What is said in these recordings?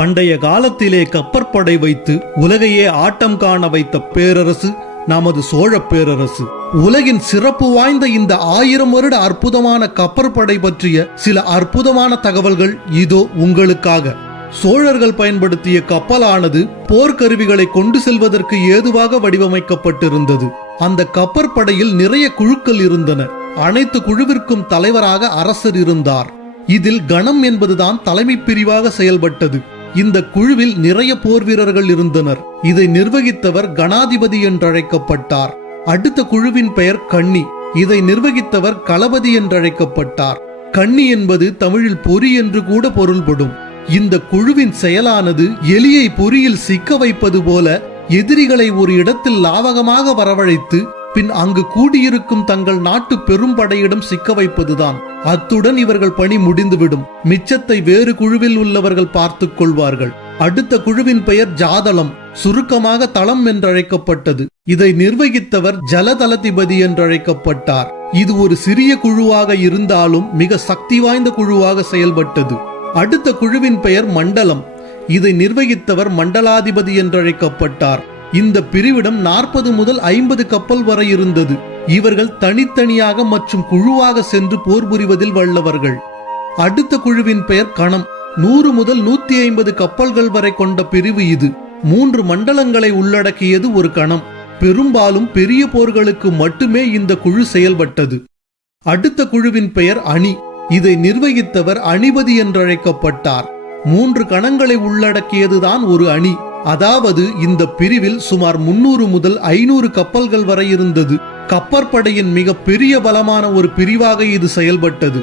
பண்டைய காலத்திலே கப்பற்படை வைத்து உலகையே ஆட்டம் காண வைத்த பேரரசு நமது சோழ பேரரசு. உலகின் சிறப்பு வாய்ந்த இந்த 1000 வருட அற்புதமான கப்பற்படை பற்றிய சில அற்புதமான தகவல்கள் இதோ உங்களுக்காக. சோழர்கள் பயன்படுத்திய கப்பலானது போர்க்கருவிகளை கொண்டு செல்வதற்கு ஏதுவாக வடிவமைக்கப்பட்டிருந்தது. அந்த கப்பற்படையில் நிறைய குழுக்கள் இருந்தன. அனைத்து குழுவிற்கும் தலைவராக அரசர் இருந்தார். இதில் கணம் என்பதுதான் தலைமை பிரிவாக செயல்பட்டது. இந்த குழுவில் நிறைய போர் வீரர்கள் இருந்தனர். இதை நிர்வகித்தவர் கணாதிபதி என்றழைக்கப்பட்டார். அடுத்த குழுவின் பெயர் கண்ணி. இதை நிர்வகித்தவர் களபதி என்றழைக்கப்பட்டார். கண்ணி என்பது தமிழில் பொறி என்று கூட பொருள்படும். இந்த குழுவின் செயலானது எலியை பொறியில் சிக்க வைப்பது போல எதிரிகளை ஒரு இடத்தில் லாவகமாக வரவழைத்து பின் அங்கு கூடியிருக்கும் தங்கள் நாட்டு பெரும்படையிடம் சிக்க வைப்பதுதான். அத்துடன் இவர்கள் பணி முடிந்துவிடும். மிச்சத்தை வேறு குழுவில் உள்ளவர்கள் பார்த்துக் கொள்வார்கள். அடுத்த குழுவின் பெயர் ஜாதளம், சுருக்கமாக தளம் என்றழைக்கப்பட்டது. இதை நிர்வகித்தவர் ஜலதளதிபதி என்றழைக்கப்பட்டார். இது ஒரு சிறிய குழுவாக இருந்தாலும் மிக சக்தி வாய்ந்த குழுவாக செயல்பட்டது. அடுத்த குழுவின் பெயர் மண்டலம். இதை நிர்வகித்தவர் மண்டலாதிபதி என்றழைக்கப்பட்டார். இந்த பிரிவிடம் 40 முதல் 50 கப்பல் வரை இருந்தது. இவர்கள் தனித்தனியாக மற்றும் குழுவாக சென்று போர் புரிவதில் வல்லவர்கள். அடுத்த குழுவின் பெயர் கணம். 100 முதல் 150 கப்பல்கள் வரை கொண்ட பிரிவு இது. 3 மண்டலங்களை உள்ளடக்கியது ஒரு கணம். பெரும்பாலும் பெரிய போர்களுக்கு மட்டுமே இந்த குழு செயல்பட்டது. அடுத்த குழுவின் பெயர் அணி. இதை நிர்வகித்தவர் அணிபதி என்றழைக்கப்பட்டார். 3 கணங்களை உள்ளடக்கியதுதான் ஒரு அணி. அதாவது இந்த பிரிவில் சுமார் 300 முதல் 500 கப்பல்கள் வரை இருந்தது. கப்பற்படையின் மிக பெரிய பலமான ஒரு பிரிவாக இது செயல்பட்டது.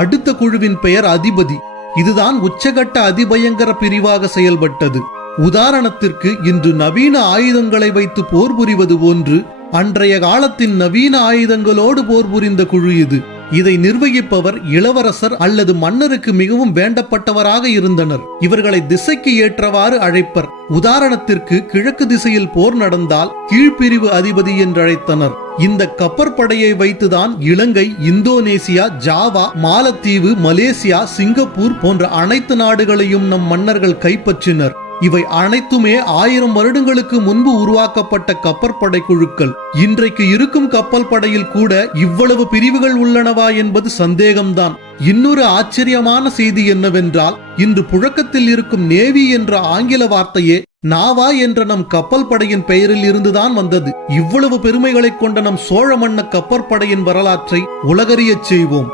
அடுத்த குழுவின் பெயர் அதிபதி. இதுதான் உச்சகட்ட அதிபயங்கர பிரிவாக செயல்பட்டது. உதாரணத்திற்கு இன்று நவீன ஆயுதங்களை வைத்து போர் புரிவது போன்று அன்றைய காலத்தின் நவீன ஆயுதங்களோடு போர் புரிந்த குழு இது. இதை நிர்வகிப்பவர் இளவரசர் அல்லது மன்னருக்கு மிகவும் வேண்டப்பட்டவராக இருந்தனர். இவர்களை திசைக்கு ஏற்றவாறு அழைப்பர். உதாரணத்திற்கு கிழக்கு திசையில் போர் நடந்தால் கீழ்பிரிவு அதிபதி என்றழைத்தனர். இந்த கப்பற்படையை வைத்துதான் இலங்கை, இந்தோனேசியா, ஜாவா, மாலத்தீவு, மலேசியா, சிங்கப்பூர் போன்ற அனைத்து நாடுகளையும் நம் மன்னர்கள் கைப்பற்றினர். இவை அனைத்துமே 1000 வருடங்களுக்கு முன்பு உருவாக்கப்பட்ட கப்பற்படை குழுக்கள். இன்றைக்கு இருக்கும் கப்பல் படையில் கூட இவ்வளவு பிரிவுகள் உள்ளனவா என்பது சந்தேகம்தான். இன்னொரு ஆச்சரியமான செய்தி என்னவென்றால், இன்று புழக்கத்தில் இருக்கும் நேவி என்ற ஆங்கில வார்த்தையே நாவா என்ற நம் கப்பல் படையின் பெயரில் இருந்துதான் வந்தது. இவ்வளவு பெருமைகளை கொண்ட நம் சோழ மன்ன கப்பற்படையின் வரலாற்றை உலகறியச் செய்வோம்.